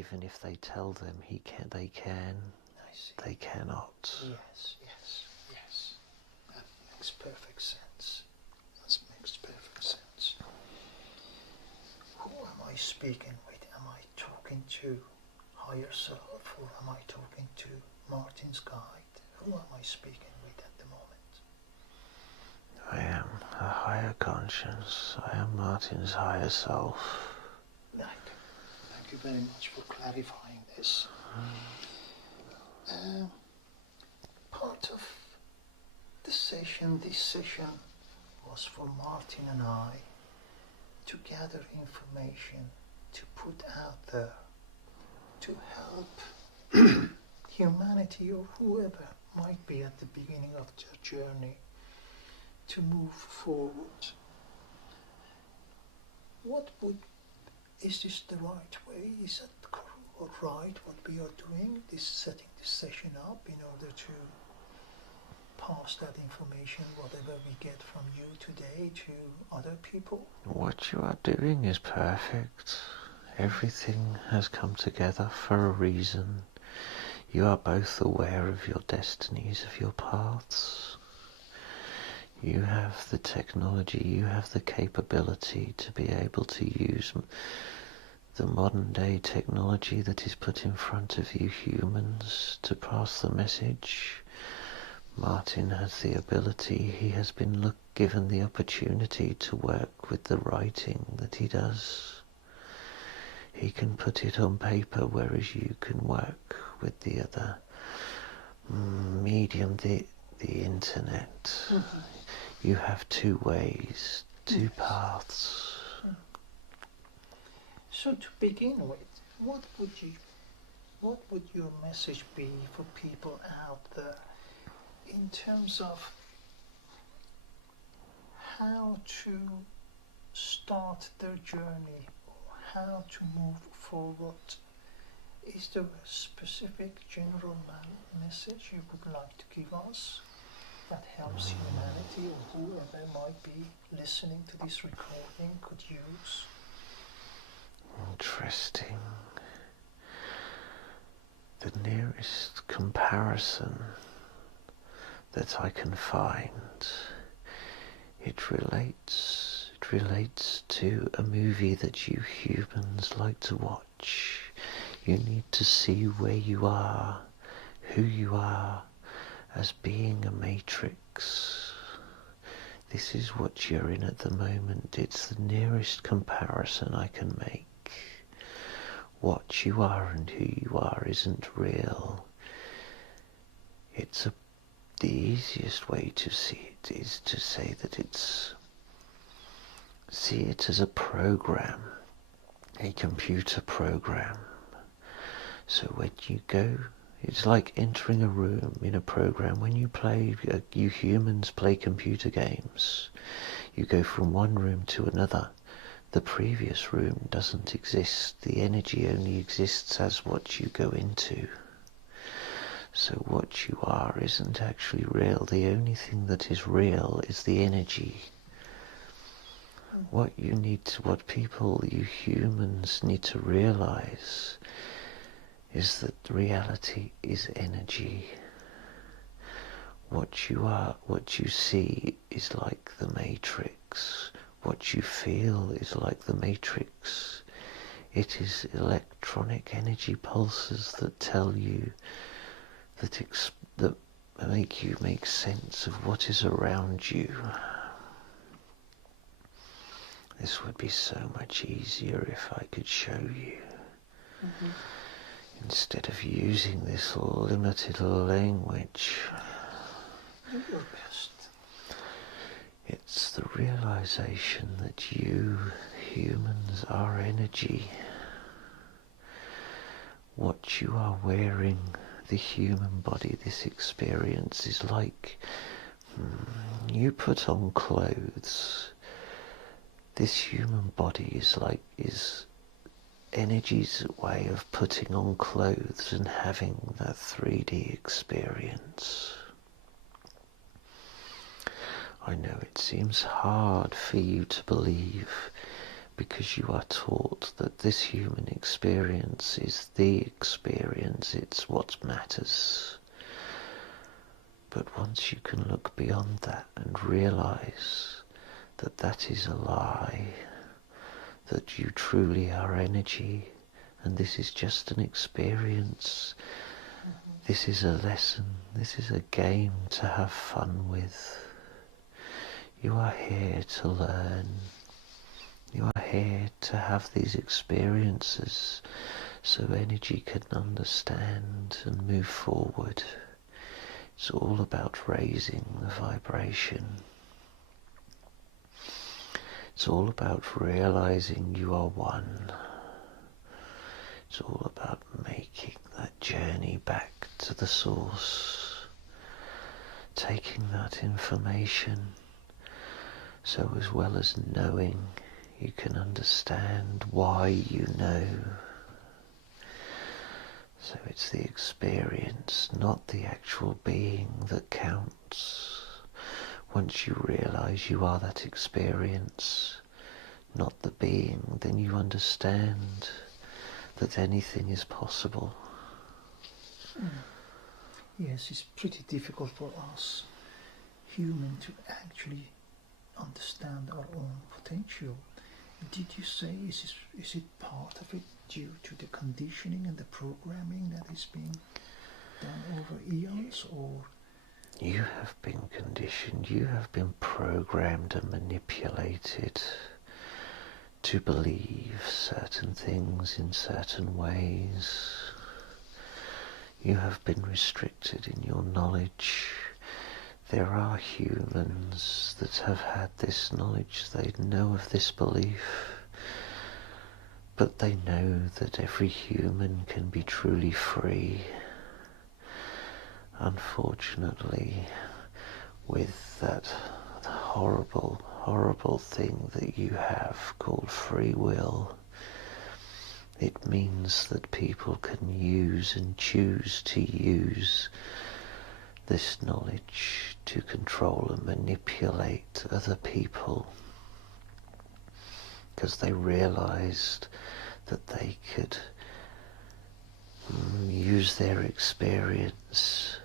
even if they tell them they can, I see. they cannot. Yes. That makes perfect sense. That makes perfect sense. Who am I speaking with? Am I talking to higher self, or am I talking to Martin's guide? Who am I speaking with at the moment? I am a higher conscience. I am Martin's higher self. Thank you very much for clarifying this. Part of this session was for Martin and I to gather information to put out there to help humanity, or whoever might be at the beginning of their journey, to move forward. Is this the right way? Is that right what we are doing? Setting this session up in order to pass that information, whatever we get from you today, to other people? What you are doing is perfect. Everything has come together for a reason. You are both aware of your destinies, of your paths. You have the technology, you have the capability to be able to use the modern day technology that is put in front of you humans to pass the message. Martin has the ability, he has been given the opportunity to work with the writing that he does. He can put it on paper, whereas you can work with the other medium, the internet. Mm-hmm. You have two ways, two paths. So to begin with, what would your message be for people out there in terms of how to start their journey, or how to move forward? Is there a specific general message you would like to give us that helps humanity, or whoever might be listening to this recording could use? Interesting. The nearest comparison that I can find, it relates to a movie that you humans like to watch. You need to see where you are, who you are, as being a matrix. This is what you're in at the moment. It's the nearest comparison I can make. What you are and who you are isn't real. The easiest way to see it is to say that see it as a program, a computer program. So when you go, it's like entering a room in a program. When you humans play computer games, you go from one room to another. The previous room doesn't exist. The energy only exists as what you go into. So what you are isn't actually real. The only thing that is real is the energy. What people, you humans, need to realize is that reality is energy. What you are, what you see is like the matrix. What you feel is like the matrix. It is electronic energy pulses that tell you, that make you make sense of what is around you. This would be so much easier if I could show you. Mm-hmm. Instead of using this limited language. Do your best. It's the realization that you humans are energy. What you are wearing, the human body, this experience is like you put on clothes. This human body is energy's way of putting on clothes and having that 3D experience. I know it seems hard for you to believe, because you are taught that this human experience is the experience, it's what matters. But once you can look beyond that and realize that that is a lie, that you truly are energy, and this is just an experience, this is a lesson, this is a game to have fun with. You are here to learn. You are here to have these experiences so energy can understand and move forward. It's all about raising the vibration. It's all about realizing you are one. It's all about making that journey back to the source, taking that information, so as well as knowing, you can understand why you know. So it's the experience, not the actual being, that counts. Once you realize you are that experience, not the being, then you understand that anything is possible. Yes, it's pretty difficult for us human to actually understand our own potential. Did you say, is it part of it due to the conditioning and the programming that is being done over eons, or? You have been conditioned, you have been programmed and manipulated to believe certain things in certain ways. You have been restricted in your knowledge. There are humans that have had this knowledge, they know of this belief, but they know that every human can be truly free. Unfortunately, with that horrible, horrible thing that you have called free will, it means that people can use and choose to use this knowledge to control and manipulate other people, because they realized that they could use their experience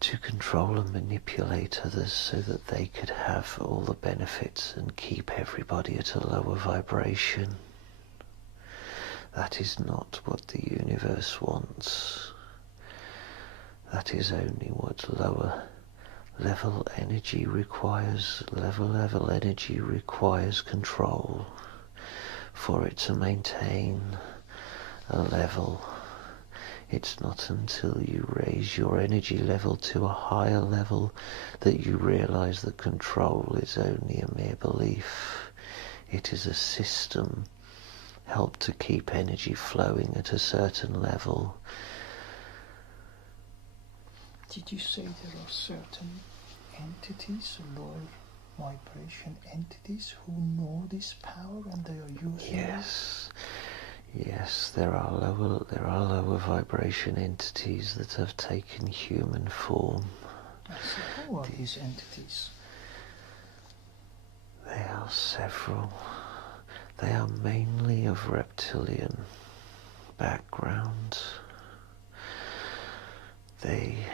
to control and manipulate others so that they could have all the benefits and keep everybody at a lower vibration. That is not what the universe wants. That is only what lower level energy requires. Level energy requires control for it to maintain a level. It's not until you raise your energy level to a higher level that you realize that control is only a mere belief. It is a system helped to keep energy flowing at a certain level. Did you say there are certain entities, lower vibration entities, who know this power and they are using it? Yes, there are lower vibration entities that have taken human form. So who are these entities? They are several. They are mainly of reptilian background. They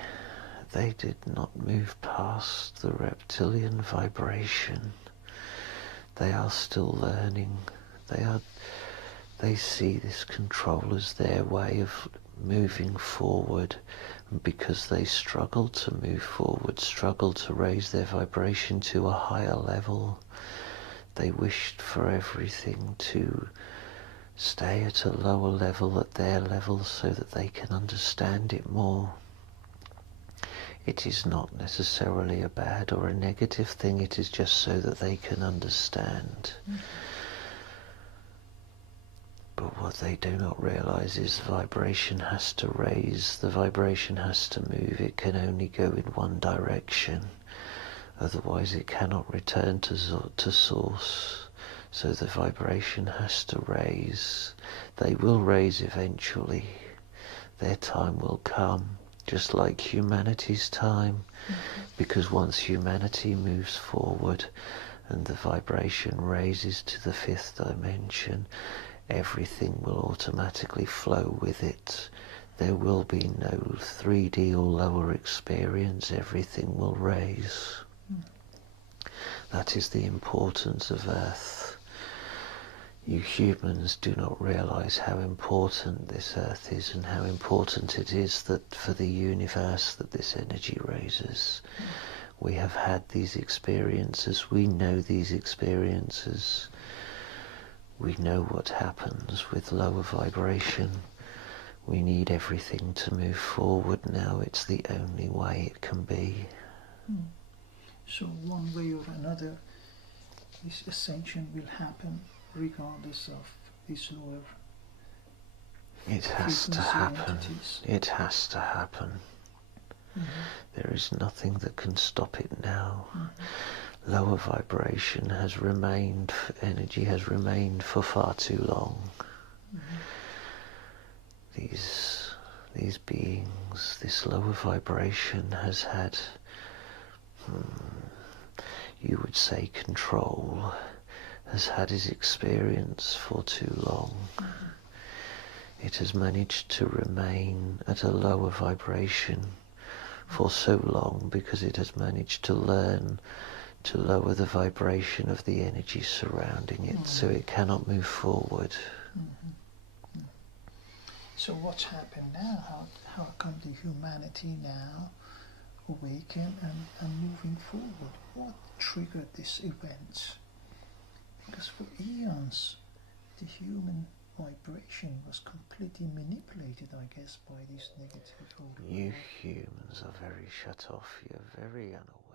did not move past the reptilian vibration. They are still learning. They see this control as their way of moving forward, and because they struggle to move forward, struggle to raise their vibration to a higher level, they wished for everything to stay at a lower level, at their level, so that they can understand it more. It is not necessarily a bad or a negative thing, it is just so that they can understand. But what they do not realize is the vibration has to raise, the vibration has to move, it can only go in one direction, otherwise it cannot return to source. So the vibration has to raise. They will raise eventually. Their time will come, just like humanity's time, because once humanity moves forward and the vibration raises to the 5th dimension, everything will automatically flow with it. There will be no 3D or lower experience, everything will raise. That is the importance of Earth. You humans do not realize how important this Earth is and how important it is that for the universe that this energy raises. We have had these experiences, we know these experiences. We know what happens with lower vibration. We need everything to move forward now. It's the only way it can be. So one way or another, this ascension will happen regardless of these lower It has to frequency happen. entities. It has to happen. There is nothing that can stop it now. Lower vibration has remained, energy has remained for far too long. These beings, this lower vibration has had, you would say, control, has had its experience for too long. It has managed to remain at a lower vibration for so long because it has managed to learn to lower the vibration of the energy surrounding it, so it cannot move forward. So what's happened now? How come the humanity now awaken and moving forward? What triggered this event? Because for eons the human vibration was completely manipulated, I guess, by these negative. You humans are very shut off, you're very unaware.